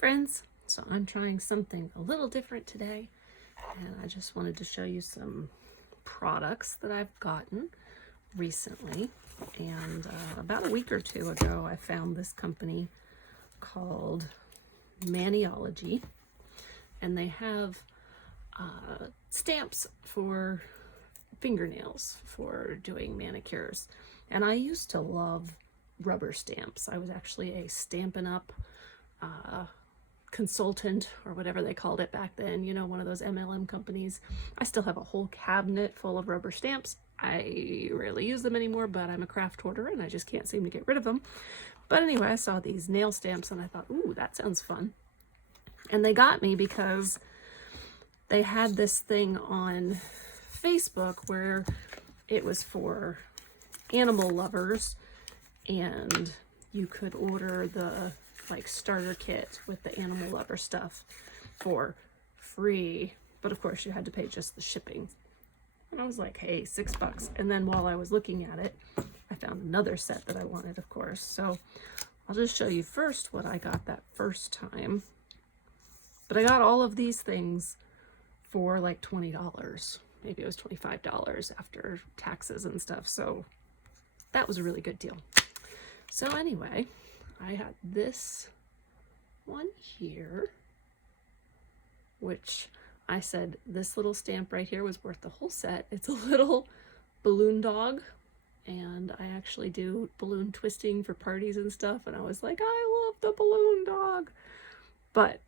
friends. So I'm trying something a little different today, and I just wanted to show you some products that I've gotten recently. And about a week or two ago, I found this company called Maniology, and they have stamps for fingernails for doing manicures. And I used to love rubber stamps. I was actually a Stampin' Up! Consultant, or whatever they called it back then, you know, one of those MLM companies. I still have a whole cabinet full of rubber stamps. I rarely use them anymore, but I'm a craft hoarder and I just can't seem to get rid of them. But anyway, I saw these nail stamps and I thought, ooh, that sounds fun. And they got me because they had this thing on Facebook where it was for animal lovers, and you could order the starter kit with the animal lover stuff for free, but of course you had to pay just the shipping. And I was like, hey, $6. And then while I was looking at it, I found another set that I wanted, of course. So I'll just show you first what I got that first time. But I got all of these things for like $20. Maybe it was $25 after taxes and stuff. So that was a really good deal. So anyway, I had this one here, which I said this little stamp right here was worth the whole set. It's a little balloon dog, and I actually do balloon twisting for parties and stuff, and I was like, I love the balloon dog. But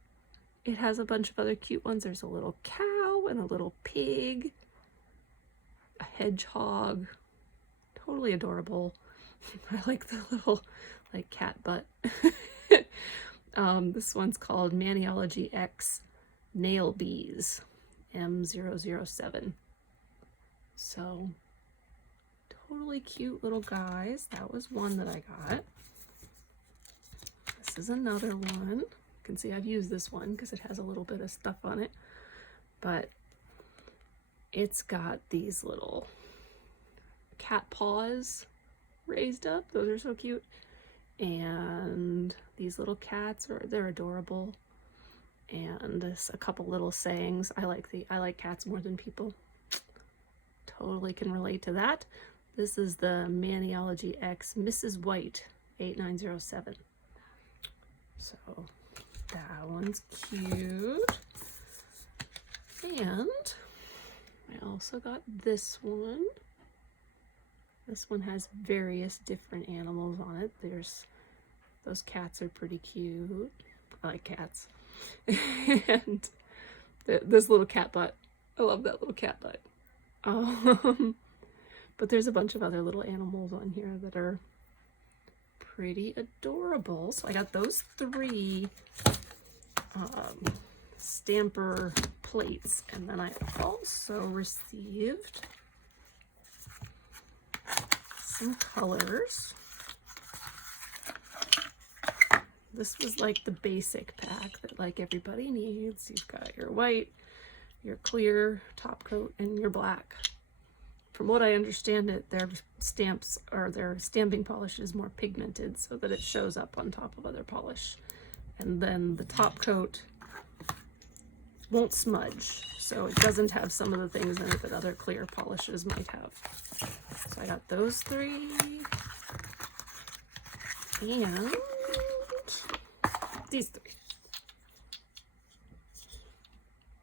it has a bunch of other cute ones. There's a little cow and a little pig, a hedgehog, totally adorable. I like the little cat butt. This one's called Maniology X Nail Bees M007. So totally cute little guys. That was one that I got. This is another one. You can see I've used this one because it has a little bit of stuff on it, but it's got these little cat paws raised up. Those are so cute. And these little cats they're adorable. And this a couple little sayings. I like cats more than people. Totally can relate to that. This is the Maniology X Mrs. White 8907. So that one's cute. And I also got this one. This one has various different animals on it. Those cats are pretty cute. I like cats. And this little cat butt. I love that little cat butt. But there's a bunch of other little animals on here that are pretty adorable. So I got those three stamper plates. And then I also received some colors. This was like the basic pack that everybody needs. You've got your white, your clear top coat, and your black. From what I understand their stamps or their stamping polish is more pigmented so that it shows up on top of other polish. And then the top coat won't smudge, so it doesn't have some of the things in it that other clear polishes might have. So I got those three, and these three.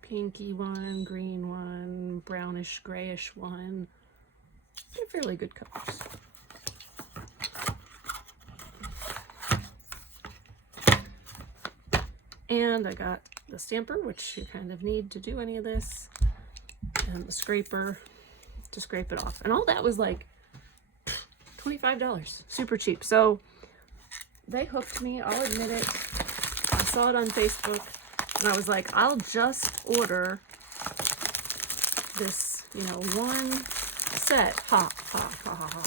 Pinky one, green one, brownish grayish one. They're fairly good colors. And I got the stamper, which you kind of need to do any of this, and the scraper to scrape it off. And all that was like $25, super cheap. So they hooked me, I'll admit it. I saw it on Facebook and I was like, I'll just order this, one set. Ha, ha, ha, ha, ha.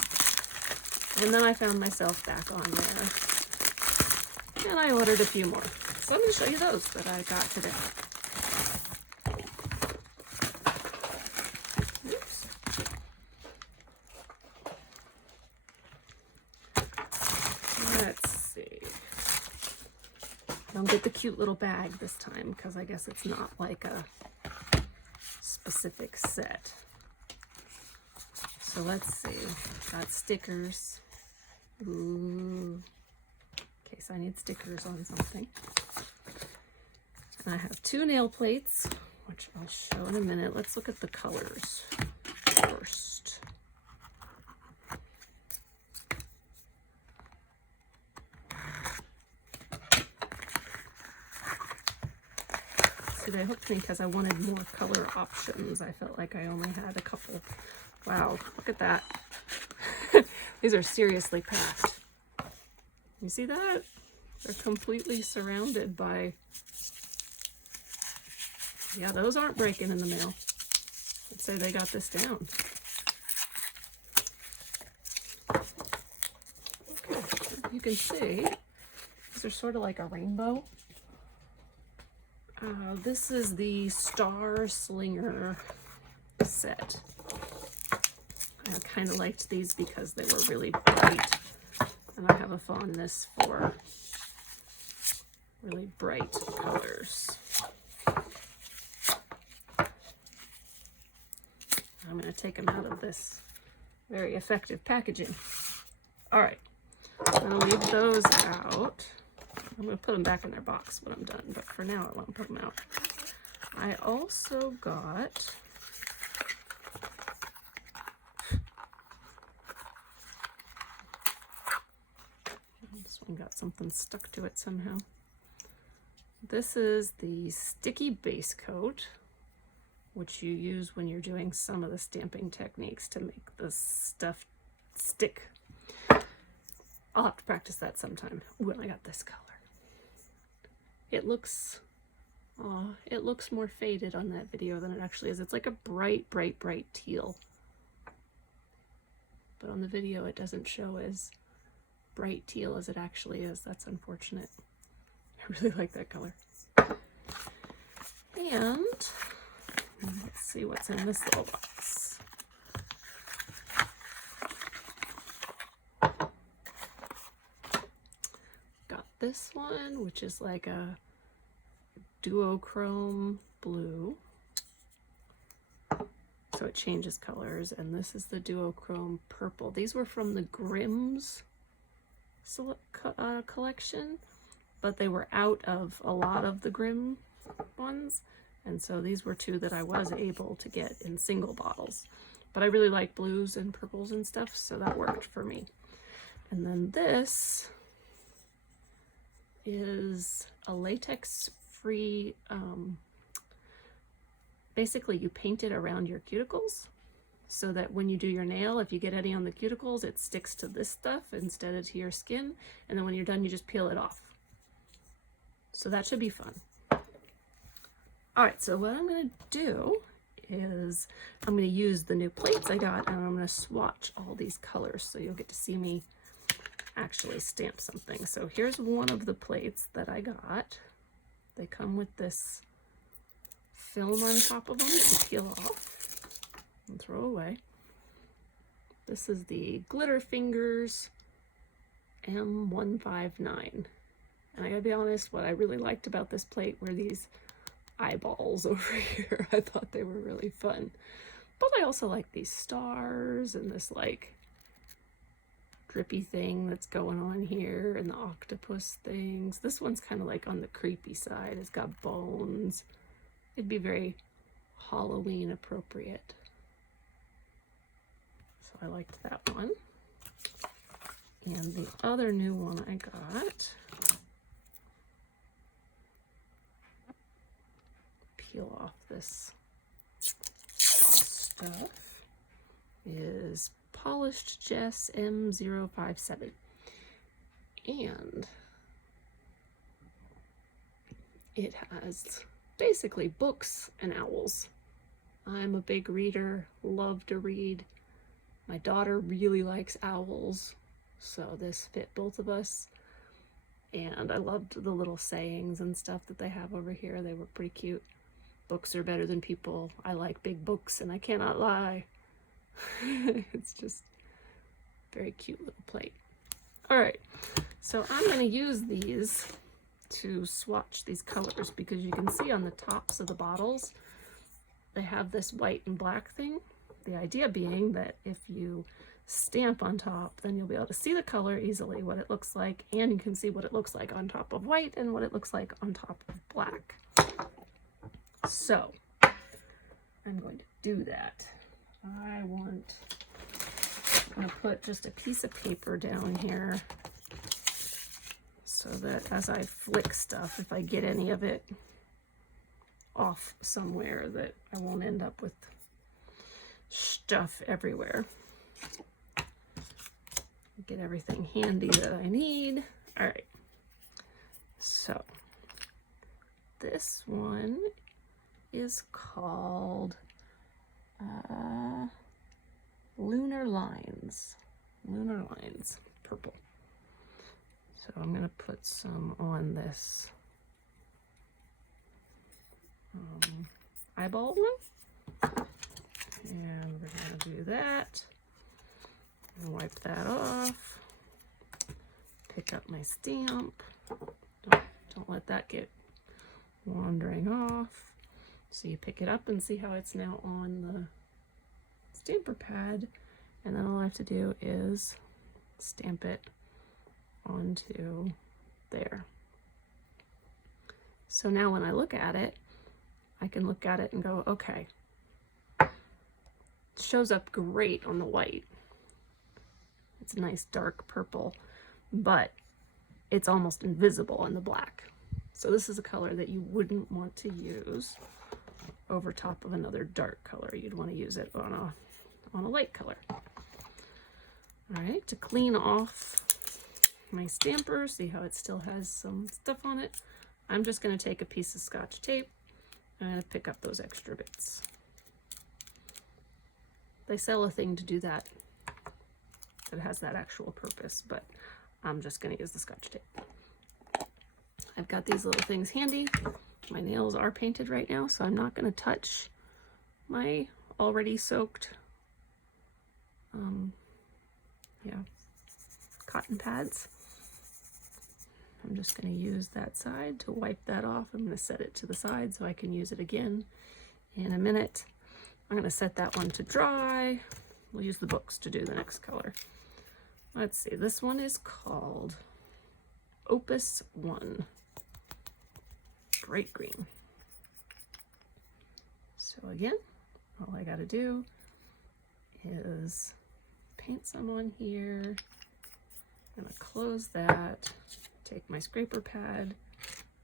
And then I found myself back on there and I ordered a few more. So I'm going to show you those that I got today. Oops. Let's see. Don't get the cute little bag this time because I guess it's not like a specific set. So let's see. Got stickers. Ooh. Okay, so I need stickers on something. And I have 2 nail plates, which I'll show in a minute. Let's look at the colors first. See, they hooked me because I wanted more color options. I felt like I only had a couple. Wow, look at that. These are seriously packed. You see that? They're completely surrounded by... Yeah, those aren't breaking in the mail. Let's say they got this down. Okay, you can see, these are sort of like a rainbow. This is the Star Slinger set. I kind of liked these because they were really bright, and I have a fondness for really bright colors. I'm going to take them out of this very effective packaging. All right, I'm going to leave those out. I'm going to put them back in their box when I'm done, but for now I won't put them out. I also got this one got something stuck to it somehow. This is the sticky base coat, which you use when you're doing some of the stamping techniques to make the stuff stick. I'll have to practice that sometime. Ooh, and I got this color. It looks more faded on that video than it actually is. It's like a bright, bright, bright teal. But on the video it doesn't show as bright teal as it actually is. That's unfortunate. I really like that color. And let's see what's in this little box. Got this one, which is like a duochrome blue. So it changes colors, and this is the duochrome purple. These were from the Grimm's collection, but they were out of a lot of the Grimm ones, and so these were 2 that I was able to get in single bottles. But I really like blues and purples and stuff, so that worked for me. And then this is a latex-free, basically you paint it around your cuticles so that when you do your nail, if you get any on the cuticles, it sticks to this stuff instead of to your skin, and then when you're done, you just peel it off. So that should be fun. All right, so what I'm going to do is I'm going to use the new plates I got, and I'm going to swatch all these colors so you'll get to see me actually stamp something. So here's one of the plates that I got. They come with this film on top of them to peel off and throw away. This is the Glitter Fingers M159. And I gotta be honest, what I really liked about this plate were these eyeballs over here. I thought they were really fun. But I also like these stars and this like drippy thing that's going on here and the octopus things. This one's kind of like on the creepy side. It's got bones. It'd be very Halloween appropriate. So I liked that one. And the other new one I got, peel off this stuff, is Polished Jess M057. And it has basically books and owls. I'm a big reader, love to read. My daughter really likes owls, so this fit both of us. And I loved the little sayings and stuff that they have over here. They were pretty cute. Books are better than people. I like big books and I cannot lie. It's just very cute little plate. All right, so I'm going to use these to swatch these colors because you can see on the tops of the bottles, they have this white and black thing. The idea being that if you stamp on top, then you'll be able to see the color easily, what it looks like, and you can see what it looks like on top of white and what it looks like on top of black. So I'm going to do that. I'm going to put just a piece of paper down here so that as I flick stuff, if I get any of it off somewhere, that I won't end up with stuff everywhere. Get everything handy that I need. All right, so this one is called Lunar Lines. Lunar Lines, purple. So I'm going to put some on this eyeball one. And we're going to do that. And wipe that off. Pick up my stamp. Don't let that get wandering off. So you pick it up and see how it's now on the stamper pad. And then all I have to do is stamp it onto there. So now when I look at it, I can look at it and go, okay, it shows up great on the white. It's a nice dark purple, but it's almost invisible on the black. So this is a color that you wouldn't want to use over top of another dark color. You'd want to use it on a light color. All right, to clean off my stamper, see how it still has some stuff on it, I'm just going to take a piece of Scotch tape and I'm going to pick up those extra bits. They sell a thing to do that that has that actual purpose, but I'm just going to use the Scotch tape. I've got these little things handy. My nails are painted right now, so I'm not going to touch my already soaked cotton pads. I'm just going to use that side to wipe that off. I'm going to set it to the side so I can use it again in a minute. I'm going to set that one to dry. We'll use the books to do the next color. Let's see, this one is called Opus 1, Bright Green. So again, all I got to do is paint some on here. I'm going to close that, take my scraper pad,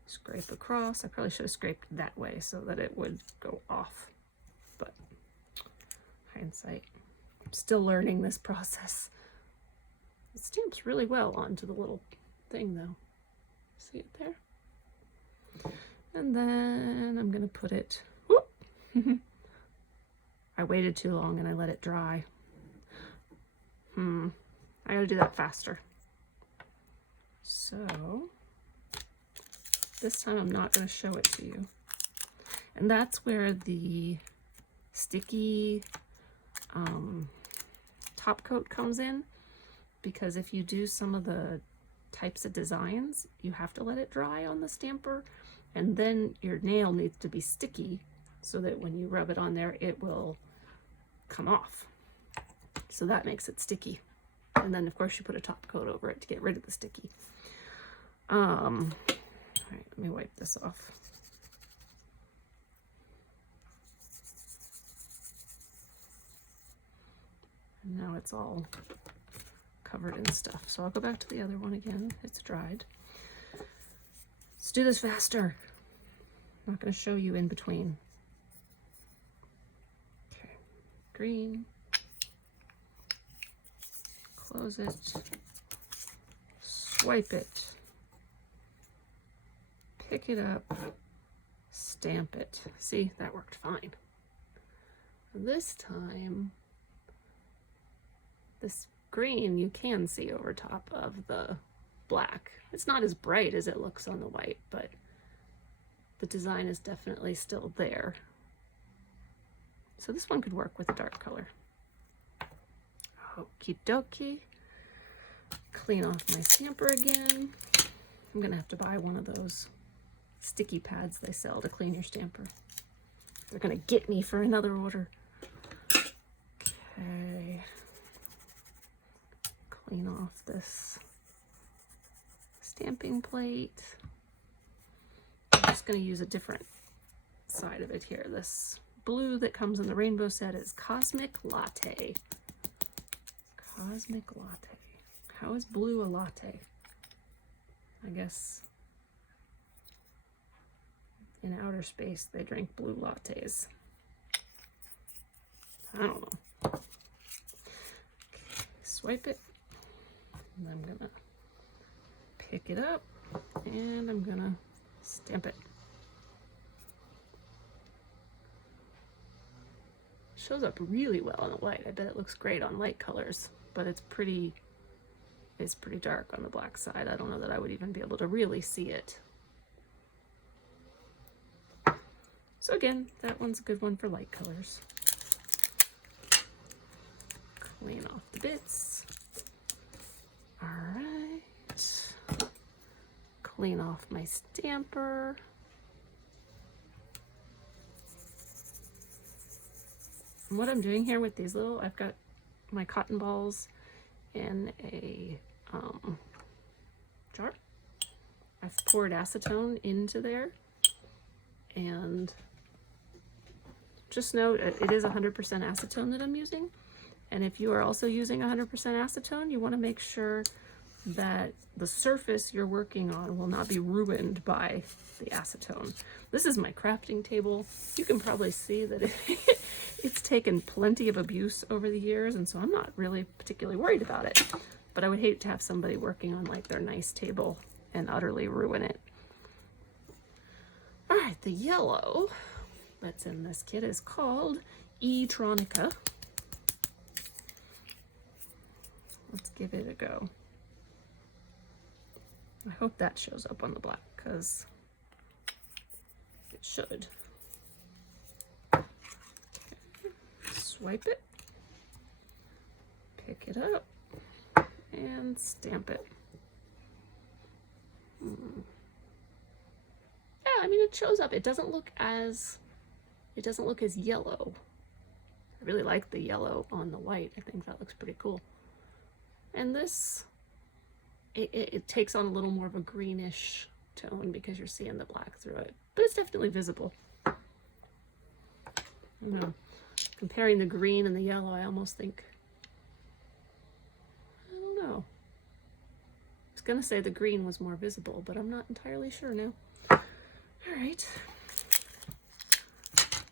scrape across. I probably should have scraped that way so that it would go off, but hindsight. I'm still learning this process. It stamps really well onto the little thing though. See it there? And then I'm going to put it, whoop. I waited too long and I let it dry. I gotta do that faster. So this time I'm not going to show it to you. And that's where the sticky top coat comes in, because if you do some of the types of designs, you have to let it dry on the stamper, and then your nail needs to be sticky so that when you rub it on there, it will come off. So that makes it sticky. And then of course you put a top coat over it to get rid of the sticky. All right, let me wipe this off. And now it's all covered in stuff. So I'll go back to the other one again. It's dried. Let's do this faster. I'm not going to show you in between. Okay, green. Close it. Swipe it. Pick it up. Stamp it. See, that worked fine. This time, this green you can see over top of the black. It's not as bright as it looks on the white, but the design is definitely still there. So this one could work with a dark color. Okie dokie. Clean off my stamper again. I'm gonna have to buy one of those sticky pads they sell to clean your stamper. They're gonna get me for another order. Okay. Clean off this stamping plate. I'm just gonna use a different side of it here. This blue that comes in the rainbow set is Cosmic Latte. Cosmic Latte. How is blue a latte? I guess in outer space they drink blue lattes. I don't know. Okay, swipe it. And I'm gonna pick it up and I'm gonna stamp it. Shows up really well on the white. I bet it looks great on light colors, but it's pretty dark on the black side. I don't know that I would even be able to really see it. So again, that one's a good one for light colors. Clean off the bits. All right. Clean off my stamper. And what I'm doing here with these little, I've got my cotton balls in a jar. I've poured acetone into there, and just note it is 100% acetone that I'm using. And if you are also using 100% acetone, you want to make sure that the surface you're working on will not be ruined by the acetone. This is my crafting table. You can probably see that it's taken plenty of abuse over the years, and so I'm not really particularly worried about it. But I would hate to have somebody working on like their nice table and utterly ruin it. All right, the yellow that's in this kit is called E-Tronica. Let's give it a go. I hope that shows up on the black, because it should. Okay. Swipe it, pick it up, and stamp it. Yeah, I mean, it shows up. It doesn't look as yellow. I really like the yellow on the white. I think that looks pretty cool. And this, it takes on a little more of a greenish tone because you're seeing the black through it, but it's definitely visible. I don't know. Comparing the green and the yellow, I almost think, I don't know. I was gonna say the green was more visible, but I'm not entirely sure now. All right.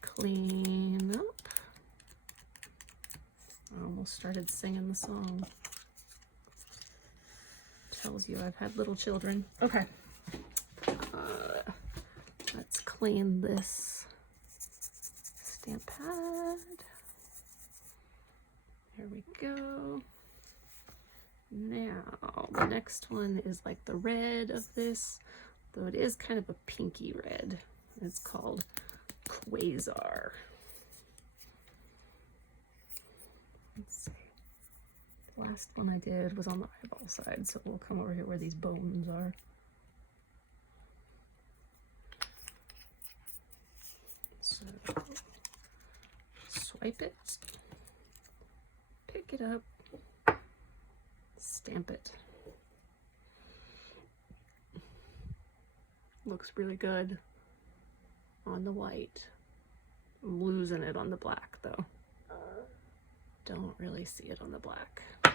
Clean up. I almost started singing the song. Tells you I've had little children. Okay. Let's clean this stamp pad. There we go. Now, the next one is like the red of this, though it is kind of a pinky red. It's called Quasar. Let's see. The last one I did was on the eyeball side, so we'll come over here where these bones are. So, swipe it, pick it up, stamp it. Looks really good on the white. I'm losing it on the black though. Don't really see it on the black. Pick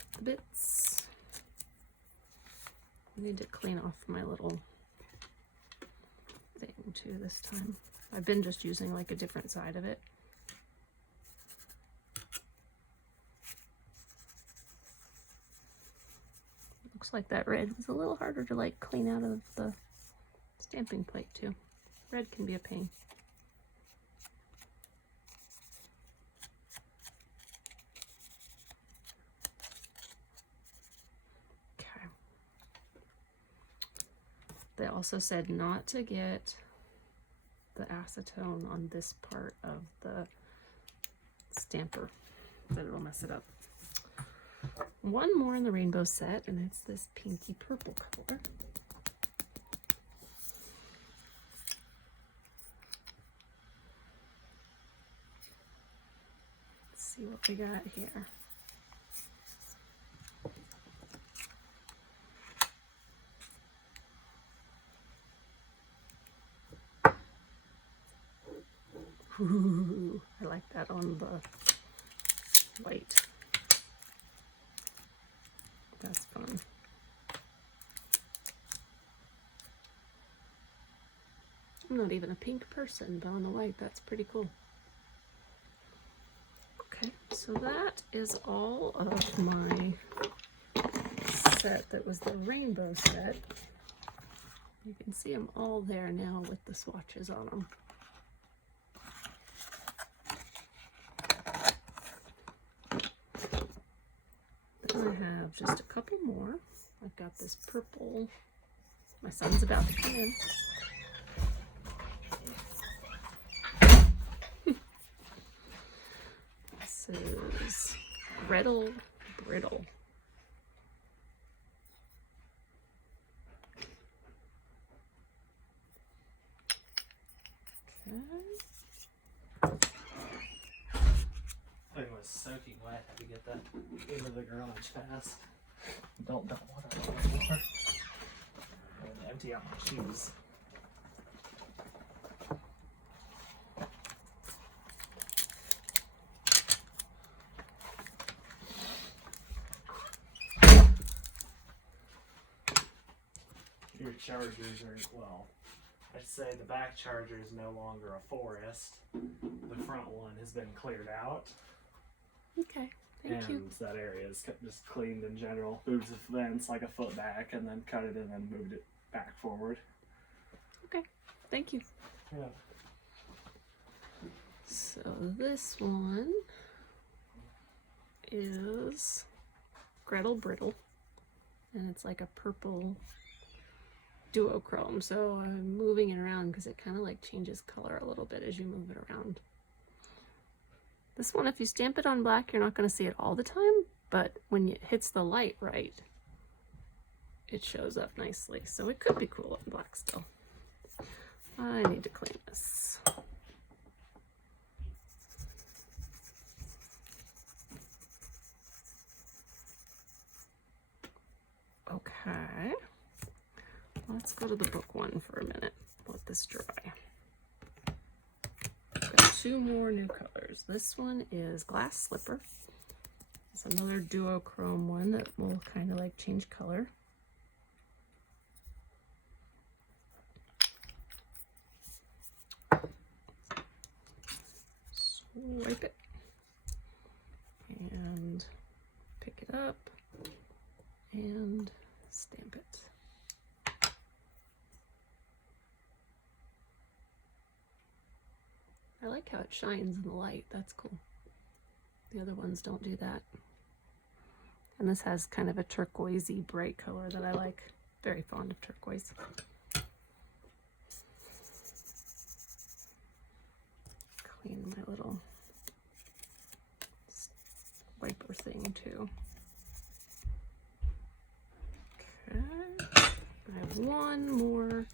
up the bits. I need to clean off my little thing too this time. I've been just using like a different side of it. Looks like that red was a little harder to like clean out of the stamping plate too. Red can be a pain. Okay. They also said not to get the acetone on this part of the stamper, that it'll mess it up. One more in the rainbow set, and it's this pinky purple color. Let's see what we got here. Ooh, I like that on the white. That's fun. I'm not even a pink person, but on the white, that's pretty cool. Okay, so that is all of my set that was the rainbow set. You can see them all there now with the swatches on them. I have just a couple more. I've got this purple. My son's about to come in. This is Gretel Brittle. Okay. Thing was soaking wet. Had to get that into the garage fast. Don't dump water anymore. I'm gonna empty out my shoes. Your chargers are, well, I'd say the back charger is no longer a forest. The front one has been cleared out. Okay, thank you. And that area is just cleaned in general. Moved the fence like a foot back and then cut it and then moved it back forward. Okay, thank you. Yeah. So this one is Gretel Brittle, and it's like a purple duochrome. So I'm moving it around because it kind of like changes color a little bit as you move it around. This one, if you stamp it on black, you're not going to see it all the time, but when it hits the light right, it shows up nicely. So it could be cool on black still. I need to clean this. Okay, let's go to the book one for a minute. Let this dry. Got two more new colors. This one is Glass Slipper. It's another duochrome one that will kind of like change color. Swipe it and pick it up and stamp it. I like how it shines in the light. That's cool. The other ones don't do that. And this has kind of a turquoisey bright color that I like. Very fond of turquoise. Clean my little wiper thing too. Okay, I have one more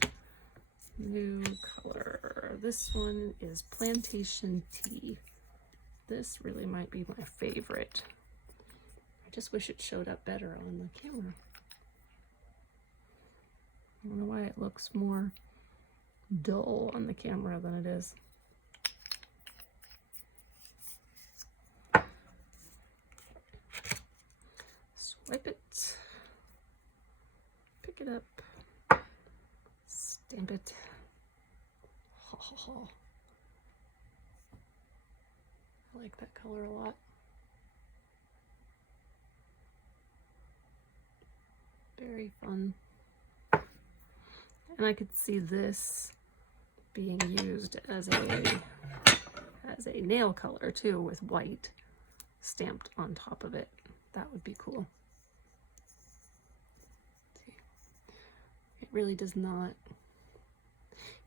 new color. This one is Plantation Tea. This really might be my favorite. I just wish it showed up better on the camera. I don't know why it looks more dull on the camera than it is. Swipe it, pick it up, stamp it. Ha ha ha. I like that color a lot. Very fun. And I could see this being used as a nail color too, with white stamped on top of it. That would be cool. It really does not.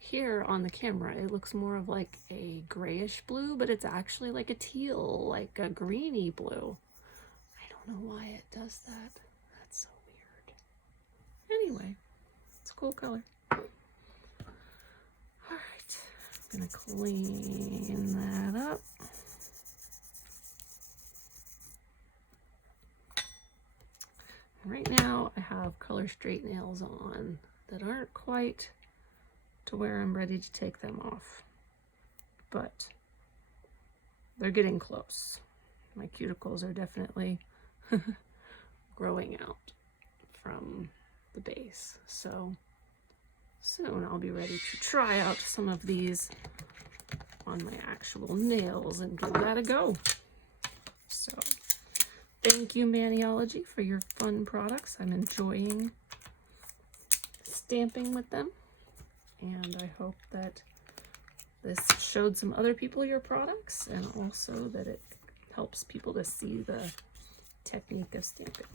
here on the camera, it looks more of like a grayish blue, but it's actually like a teal, like a greeny blue. I don't know why it does that. That's so weird. Anyway, it's a cool color. All right, I'm gonna clean that up. Right now I have color straight nails on that aren't quite to where I'm ready to take them off, but they're getting close. My cuticles are definitely growing out from the base, so soon I'll be ready to try out some of these on my actual nails and give that a go. So thank you, Maniology, for your fun products. I'm enjoying stamping with them, and I hope that this showed some other people your products, and also that it helps people to see the technique of stamping.